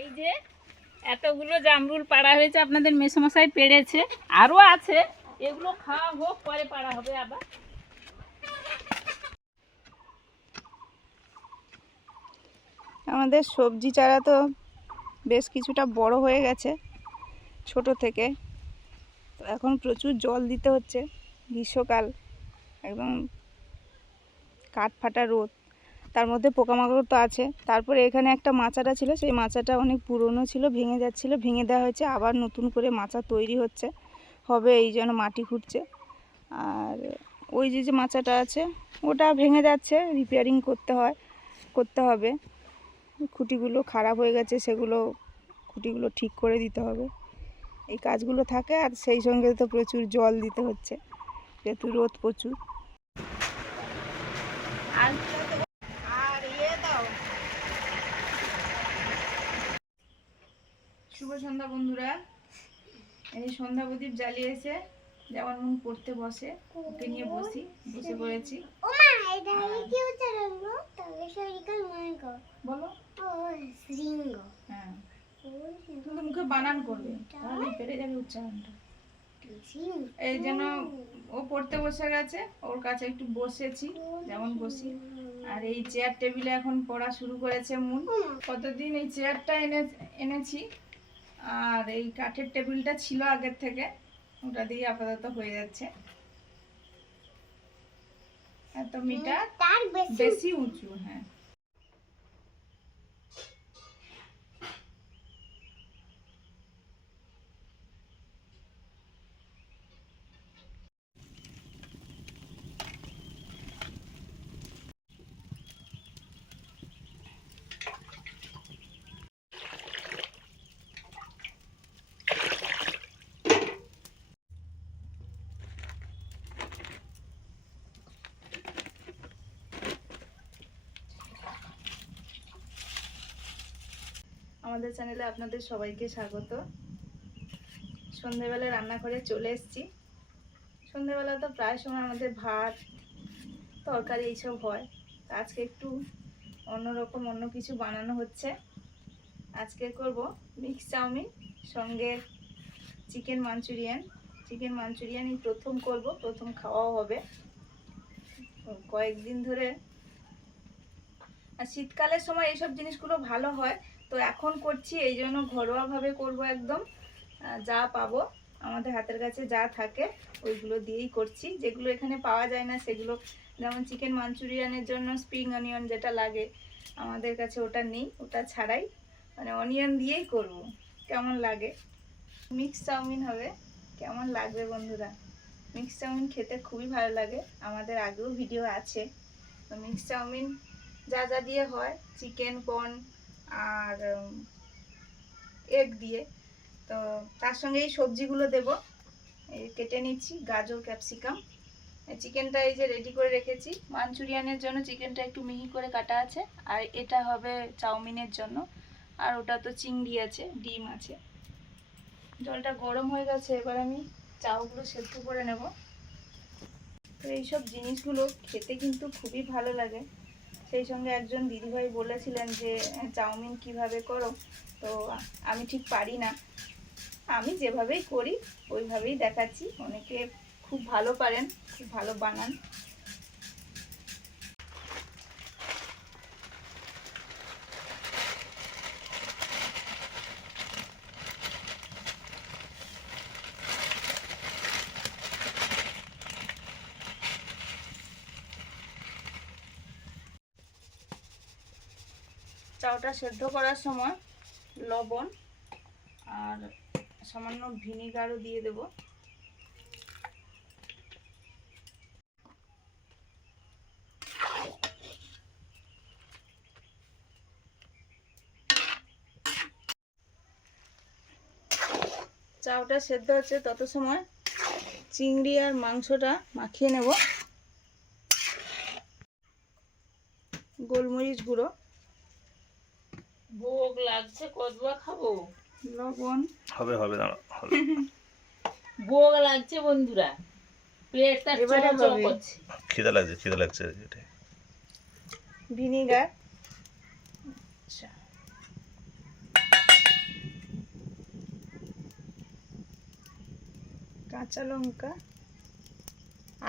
এই যে এতগুলো জামরুল পাড়া হয়েছে, আপনাদের মেসোমশাই পেড়েছে, আরও আছে, এগুলো খাওয়া হোক, পরে পাড়া হবে আবার। আমাদের সবজি চারা তো বেশ কিছুটা বড় হয়ে গেছে ছোট থেকে, তো এখন প্রচুর জল দিতে হচ্ছে। গ্রীষ্মকাল, একদম কাঠ ফাটা রোদ, তার মধ্যে পোকামাকড় তো আছে। তারপরে এখানে একটা মাচাটা ছিল, সেই মাচাটা অনেক পুরনো ছিল, ভেঙে যাচ্ছিল, ভেঙে দেওয়া হয়েছে, আবার নতুন করে মাচা তৈরি হচ্ছে, হবে এই জন্য মাটি খুঁড়ছে। আর ওই যে মাচাটা আছে ওটা ভেঙে যাচ্ছে, রিপেয়ারিং করতে হবে। খুঁটিগুলো খারাপ হয়ে গেছে, সেগুলো খুঁটিগুলো ঠিক করে দিতে হবে। এই কাজগুলো থাকে, আর সেই সঙ্গে তো প্রচুর জল দিতে হচ্ছে যেহেতু রোদ প্রচুর। শুভ সন্ধ্যা বন্ধুরা, এই সন্ধ্যা প্রদীপ জ্বালিয়েছে, যেমন মন পড়তে বসে, ওকে নিয়ে বসে পড়েছি। বলো হ্যাঁ, কিন্তু মুখে বানান করবে, তাহলে পেরে যাবে উচ্চারণটা। এই জন্য ও পড়তে বসে গেছে, ওর কাছে একটু বসেছি, যেমন বসি। আর এই চেয়ার টেবিলে এখন পড়া শুরু করেছে মুন। কতদিন এই চেয়ারটা এনেছি, আর এই কাঠের টেবিলটা ছিল আগের থেকে, ওটা দিয়ে আপাতত হয়ে যাচ্ছে। এত মিটার বেশি উঁচু। হ্যাঁ, আমাদের চ্যানেলে আপনাদের সবাইকে স্বাগত। সন্ধেবেলা রান্নাঘরে চলে এসেছি। সন্ধেবেলা তো প্রায় সময় আমাদের ভাত তরকারি এইসব হয়, আজকে একটু অন্যরকম অন্য কিছু বানানো হচ্ছে। আজকে করব মিক্স চাউমিন, সঙ্গে চিকেন মাঞ্চুরিয়ানই প্রথম করব, প্রথম খাওয়াও হবে। কয়েকদিন ধরে, আর শীতকালের সময় এইসব জিনিসগুলো ভালো হয়, তো এখন করছি, এই জন্য ঘরোয়াভাবে করব একদম। যা পাবো আমাদের হাতের কাছে, যা থাকে ওইগুলো দিয়েই করছি। যেগুলো এখানে পাওয়া যায় না সেগুলো, যেমন চিকেন মাঞ্চুরিয়ানের জন্য স্প্রিং অনিয়ন যেটা লাগে, আমাদের কাছে ওটা নেই, ওটা ছাড়াই মানে অনিয়ন দিয়েই করব। কেমন লাগে, মিক্স চাউমিন হবে, কেমন লাগবে বন্ধুরা? মিক্স চাউমিন খেতে খুবই ভালো লাগে, আমাদের আগেও ভিডিও আছে। তো মিক্স চাউমিন যা যা দিয়ে হয়, চিকেন, কর্ন আর এগ দিয়ে, তো তার সঙ্গে এই সবজিগুলো দেব। এই কেটে নিচ্ছি গাজর, ক্যাপসিকাম। চিকেনটা এই যে রেডি করে রেখেছি, মাঞ্চুরিয়ানের জন্য চিকেনটা একটু মিহি করে কাটা আছে, আর এটা হবে চাউমিনের জন্য। আর ওটা তো চিংড়ি আছে, ডিম আছে। জলটা গরম হয়ে গেছে, এবার আমি চাউগুলো সেদ্ধ করে নেব। তো এইসব জিনিসগুলো খেতে কিন্তু খুবই ভালো লাগে। সেই সঙ্গে একজন দিদিভাই বলেছিলেন যে চাউমিন কিভাবে করো, তো আমি ঠিক পারি না, আমি যেভাবেই করি ওইভাবেই দেখাচ্ছি। অনেকে খুব ভালো পারেন, খুব ভালো বানান। চাউটা সেদ্ধ করার সময় লবণ আর সামান্য ভিনিগারও দিয়ে দেব। চাউটা সেদ্ধ হচ্ছে তত সময় চিংড়ি আর মাংসটা মাখিয়ে নেব। গোলমরিচ গুঁড়ো, ভোগ লাগছে, কতবা খাবো? লবণ, হবে হবে দাঁড়াও হবে। ভোগ লাগছে বন্ধুরা, পেটটা এবারে চড়চড় হবে। করছে। খিদে লাগছে এটা। ভিনিগার, আচ্ছা, কাঁচা লঙ্কা,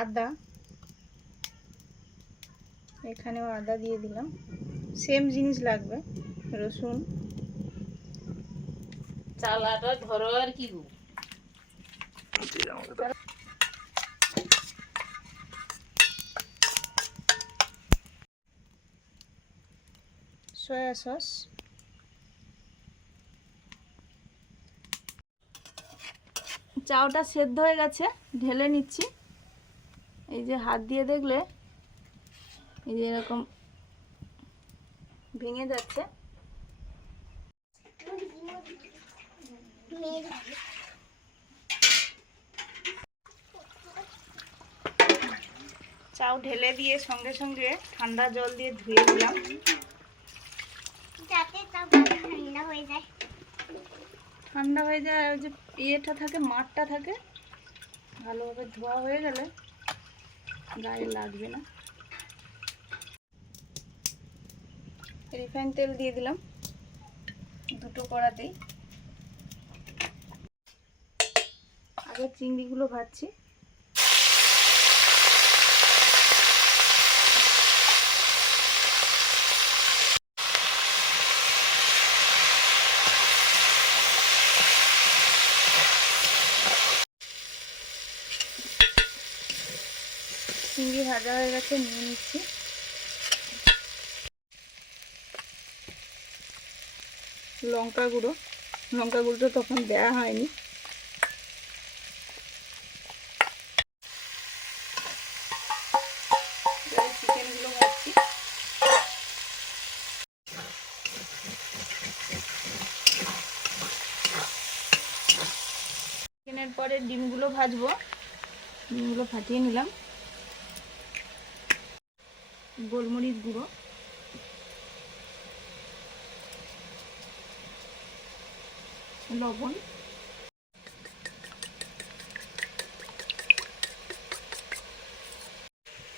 আদা, এখানেও আদা দিয়ে দিলাম, সেম জিনিস লাগবে, রসুন, চালাটা ধরো আর কি গো। সয়া সস, চাউটা সেদ্ধ হয়ে গেছে, ঢেলে নিচ্ছি। এই যে হাত দিয়ে দেখলে এই যে এরকম ভেঙে যাচ্ছে। চাউ ঢেলে দিয়ে সঙ্গে সঙ্গে ঠান্ডা জল দিয়ে ধুয়ে দিলাম, যাতে তারপর ঠান্ডা হয়ে যায়। ঠান্ডা হয়ে যায়। ওই যে ইয়েটা থাকে, মাঠটা থাকে, ভালোভাবে ধোয়া হয়ে গেলে গায়ে লাগবে না। রিফাইন তেল দিয়ে দিলাম দুটো কড়াতেই। আগে চিংড়িগুলো ভাজছি। চিংড়ি ভাজা হয়ে গেছে, নিয়ে নিচ্ছি। লঙ্কা গুঁড়োটা তখন দেওয়া হয়নি। চিকেনগুলো ভাজছি। চিকেনের পরে ডিমগুলো ভাজবো। ডিমগুলো ফাটিয়ে নিলাম। গোলমরিচ গুঁড়ো, লবণ,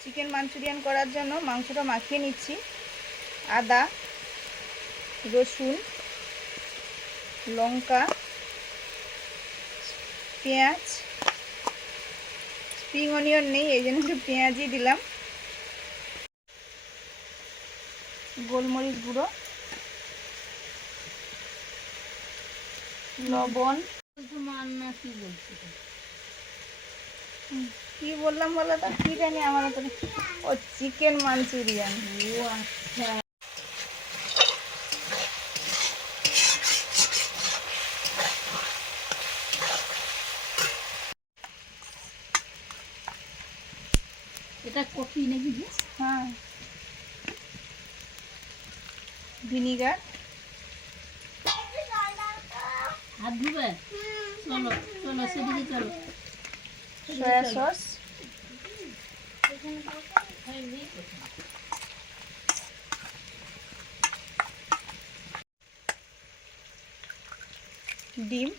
চিকেন মাঞ্চুরিয়ান করার জন্য মাংসটা মাখিয়ে নিচ্ছি। আদা, রসুন, লঙ্কা, পেঁয়াজ, স্প্রিং অনিয়ন নেই এই জন্য একটু পেঁয়াজই দিলাম। গোলমরিচ গুঁড়ো, লবণ, কি বললাম বলো তো, কি জানি আমার তো। ও চিকেন মাঞ্চুরিয়ান। ও আচ্ছা, এটা কফি নাকি? হ্যাঁ, ভিনিগার, হাত ধুবে? চলো চলো সেদিকে চলো। সয়া সস, ডিম,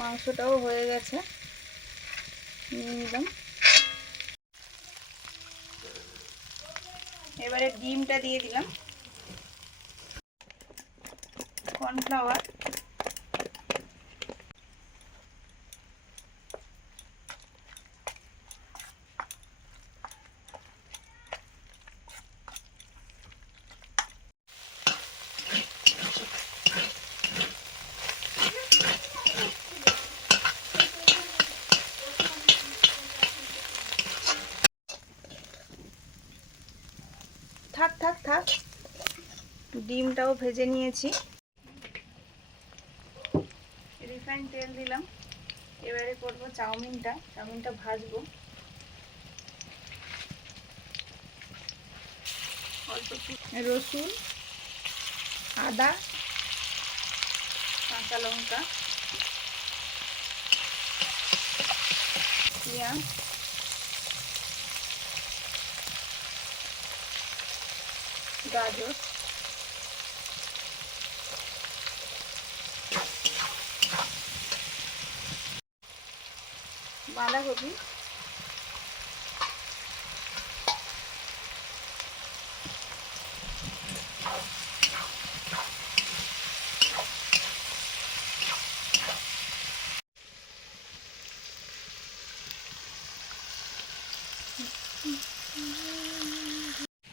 মাংসটাও হয়ে গেছে, নিয়ে নিলাম। এবারে ডিমটা দিয়ে দিলাম, কর্নফ্লাওয়ার, থাক, ডিমটাও ভেজে নিয়েছি। রিফাইন তেল দিলাম, এবারে করবো চাউমিনটা ভাজবো। অল্প রসুন, আদা, কাঁচা লঙ্কা, পেঁয়াজ, গাজর, বাঁধাকপি,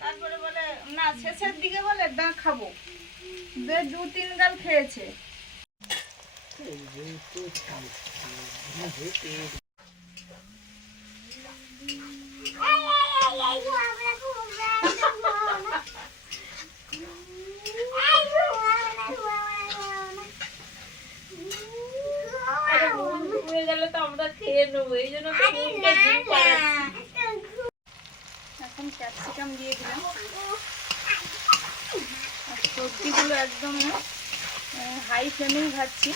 তারপরে বলে না শেষের দিকে বলে না খাবো, 2-3 গাল খেয়েছে। হয়ে গেলে তো আমরা খেয়ে নেবো, এই জন্য তো মুখটা ঘুম পাড়াচ্ছি। এখন ক্যাপসিকাম দিয়ে দিলাম, আর সবজিগুলো একদম হাই ফ্লেমেই ভাজছি,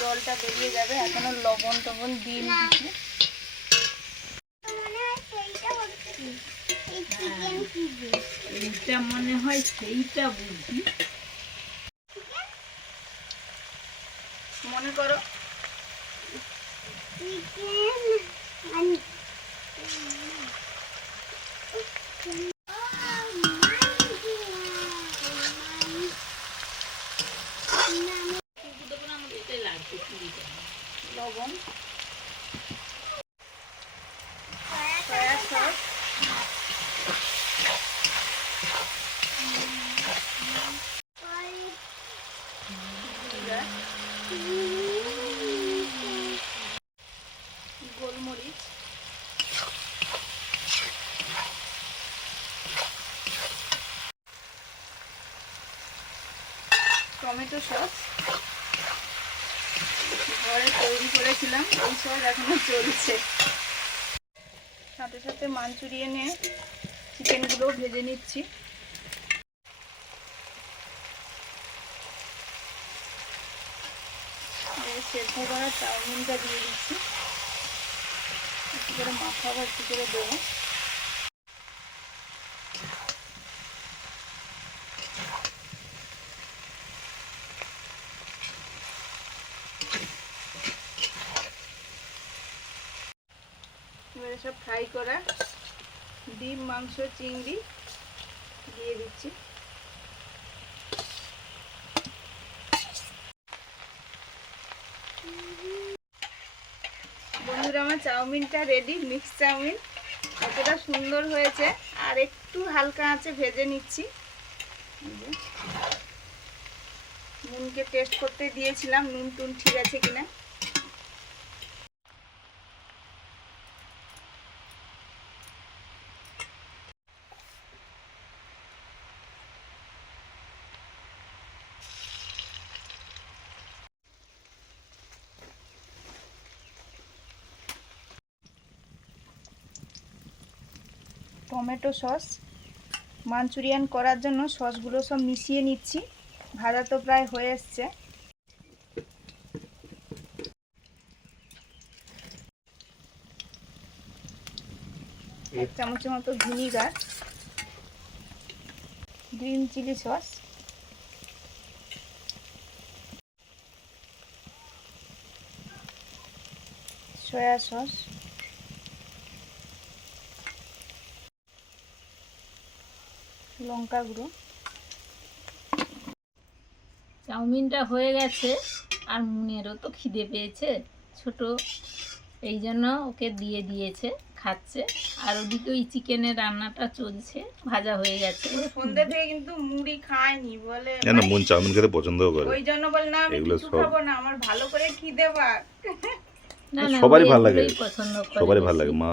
জলটা বেরিয়ে যাবে। এখনো লবণ টবণ দিয়ে নিচ্ছি। এইটা মনে হয় সেইটা বুঝি। মনে করো লবণ, সয়া সস, গোলমরিচ, টমেটো সস ঘরে তৈরি করেছিলাম, এই সস এখনো চলছে। সাথে সাথে মাঞ্চুরিয়ানে চিকেনগুলো ভেজে নিচ্ছি। সেদ্ধ করা চাউমিনটা দিয়ে দিচ্ছি, একটু করে মাখা ভর্তি করে দেবো। এবারে সব ফ্রাই করা ডিম, মাংস, চিংড়ি দিয়ে দিচ্ছি। বন্ধুরা আমার চাউমিনটা রেডি, মিক্স চাউমিন কতটা সুন্দর হয়েছে। আর একটু হালকা আঁচে ভেজে নিচ্ছি। নুনকে টেস্ট করতে দিয়েছিলাম, নুন টুন ঠিক আছে কিনা। টমেটো সস মাঞ্চুরিয়ান করার জন্য সসগুলো সব মিশিয়ে নিচ্ছি। ভাজা তো প্রায় হয়ে এসছে। এক চামচের মতো vinegar, green chilli sauce, soya sauce, লঙ্কা গুঁড়ো। চাউমিনটা হয়ে গেছে, আর মুনেরও তো খিদে পেয়েছে ছোট, এই জন্য ওকে দিয়ে দিয়েছে, খাচ্ছে। আর ওদিকে ওই চিকেনের রান্নাটা চলছে, ভাজা হয়ে গেছে। সন্ধ্যে থেকে কিন্তু মুড়ি খায়নি বলে, না মুন চাউমিন খেতে পছন্দও করে। ওই জন্য বল না আমি এগুলো কিছু সব- খাবো না, আমার ভালো করে খিদে পাক। না না, সবারই ও ভালো লাগে, এগুলোই পছন্দ করে সবারই ভালো বেশি। লাগে। মা,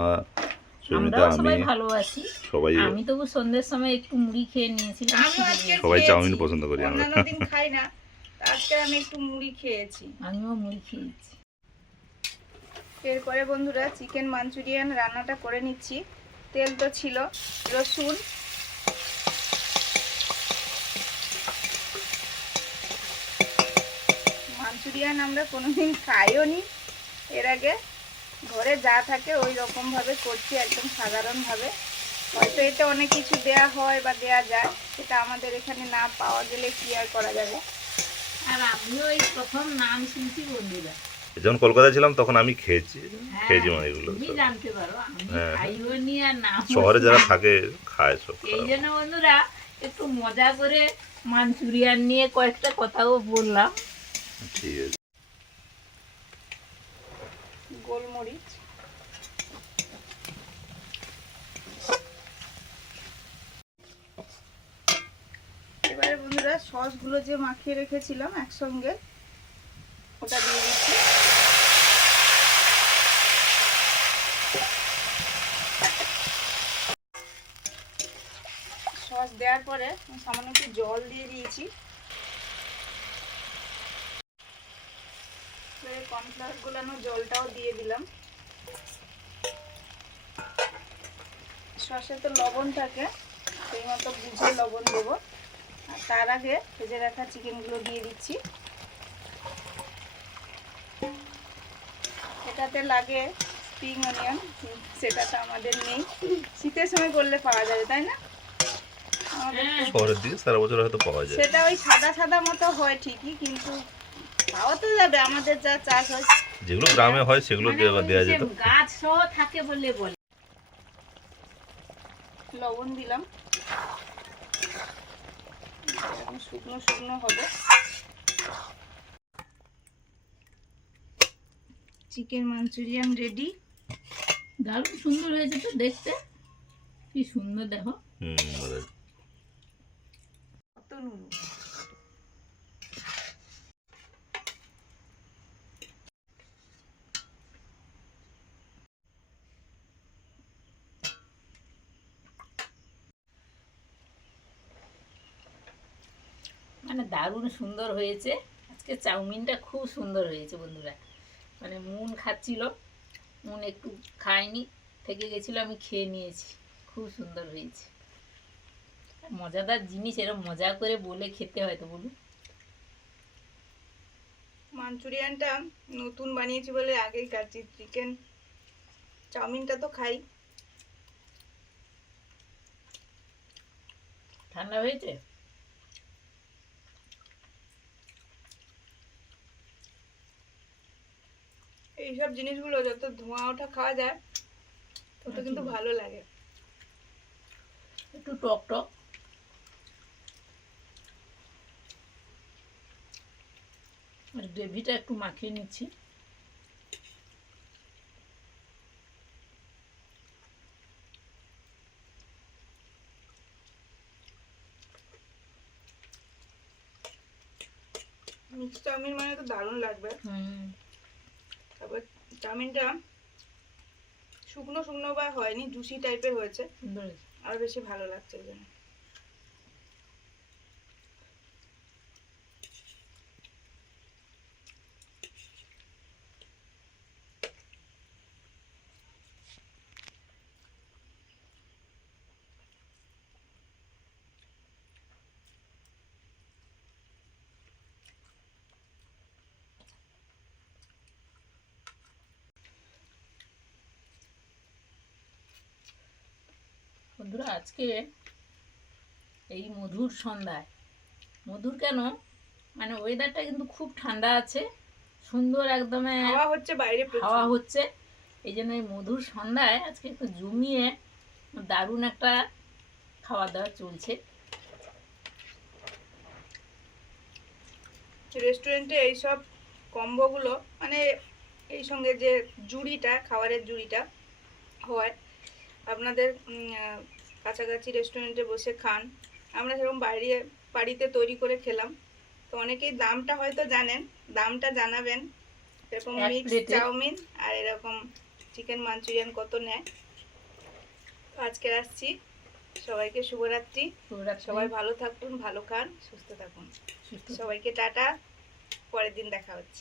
সুমিতা, আমরাও আমি সবাই ভালোবাসি। সবাই আমি তবু সন্ধ্যের সময় একটু মুড়ি খেয়ে নিয়েছিলাম, আমিও খিদে আজকে পেয়েছে। সবাই খেয়েছি। চাউমিন পছন্দ করি আমরা। অন্যান্য দিন খাই না, আজকে আমি একটু মুড়ি খেয়েছি। আমিও মুড়ি খেয়েছি। এরপরে বন্ধুরা চিকেন মাঞ্চুরিয়ান রান্নাটা করে নিচ্ছি। তেল তো ছিল, রসুন, মাঞ্চুরিয়ান আমরা কোনোদিন খাইও নি এর আগে, ঘরে যা থাকে ওই রকমভাবে করছি, একদম সাধারণভাবে। হয়তো এতে অনেক কিছু দেয়া হয় বা দেয়া যায়, সেটা আমাদের এখানে না পাওয়া গেলে কি আর করা যাবে। আর আমিও এই প্রথম নাম শুনছি বন্ধুরা। যখন কলকাতায় ছিলাম তখন আমি খেয়েছি হ্যাঁ, মানে এগুলো তুমি সব। জানতে পারো, আমি হ্যাঁ। খাইও নি আর নাম শহরে যারা থাকে খায় সব। এই জন্য বন্ধুরা একটু মজা করে মাঞ্চুরিয়ান নিয়ে কয়েকটা কথাও বললাম। ঠিক আছে। গোলমরিচ, এবারে বন্ধুরা সসগুলো যে মাখিয়ে রেখেছিলাম একসঙ্গে, ওটা দিয়ে দিচ্ছি। সস দেওয়ার পরে সামান্য একটু জল দিয়ে দিয়েছি। কর্নফ্লাওয়ার গুলানো জলটাও দিয়ে দিলাম। সসে তো লবণ থাকে, সেই মতো বুঝে লবণ দেবো। আর তার আগে ভেজে রাখা চিকেনগুলো দিয়ে দিচ্ছি। এটাতে লাগে স্প্রিং অনিয়ন, সেটা তো আমাদের নেই, শীতের সময় করলে পাওয়া যাবে, তাই না? আমাদের তো শহরের দিকে সারা বছর হয়তো পাওয়া যায়। সেটা ওই সাদা সাদা মতো হয় ঠিকই, কিন্তু পাওয়া তো যাবে, আমাদের যা চাষ হয়। যেগুলো গ্রামে হয় সেগুলো মানে ওই দেওয়া যে যেত। গাছ সহ থাকে বলে বলে। লবণ দিলাম, এরকম শুকনো শুকনো হবে। Chicken Manchurian ready. দারুণ সুন্দর হয়েছে তো দেখতে, কি সুন্দর দেখো। ভালো। কত নুন। মানে দারুণ সুন্দর হয়েছে। আজকে চাউমিনটা খুব সুন্দর হয়েছে বন্ধুরা। মানে মুন খাচ্ছিল, মুন একটু খায়নি, থেকে গেছিল, আমি খেয়ে নিয়েছি। খুব সুন্দর হয়েছে। মজাদার জিনিস, এরকম মজা করে বলে খেতে হয় তো বলুন। মাঞ্চুরিয়ানটা নতুন বানিয়েছি বলে আগেই খাচ্ছি, চিকেন চাউমিনটা তো খাই। ঠান্ডা হয়েছে। এইসব জিনিসগুলো যত ধোঁয়া ওঠা খাওয়া যায় তত কিন্তু ভালো লাগে। একটু টক টক। আর গ্রেভিটা একটু মাখিয়ে নিচ্ছি। মিক্স চাউমিন মানে তো দারুণ লাগবে। হুম, তারপর চাউমিনটা শুকনো শুকনো বা হয়নি, জুসি টাইপের হয়েছে, সুন্দর হয়েছে। আর বেশি ভালো লাগছে এই জন্য। বন্ধুরা আজকে এই মধুর সন্ধ্যায়, মধুর কেন, মানে ওয়েদারটা কিন্তু খুব ঠান্ডা আছে, সুন্দর একদম হাওয়া হচ্ছে বাইরে প্রচুর। হাওয়া হচ্ছে। এই জন্য এই মধুর সন্ধ্যায় আজকে একটু জমিয়ে দারুণ একটা খাওয়া দাওয়া চলছে। রেস্টুরেন্টে এইসব কম্বোগুলো, মানে এই সঙ্গে যে জুড়িটা, খাবারের জুড়িটা হয়, আপনাদের কাছাকাছি রেস্টুরেন্টে বসে খান, আমরা সেরকম বাইরে বাড়িতে তৈরি করে খেলাম। তো অনেকেই দামটা হয়তো জানেন, দামটা জানাবেন। এরকম এক মিক্স প্লেটে চাউমিন আর এরকম চিকেন মাঞ্চুরিয়ান কত নেয়। তো আজকে আসছি, সবাইকে শুভরাত্রি। সবাই ভালো থাকুন, ভালো খান, সুস্থ থাকুন। সুস্থ সবাইকে টাটা, পরের দিন দেখা হচ্ছে।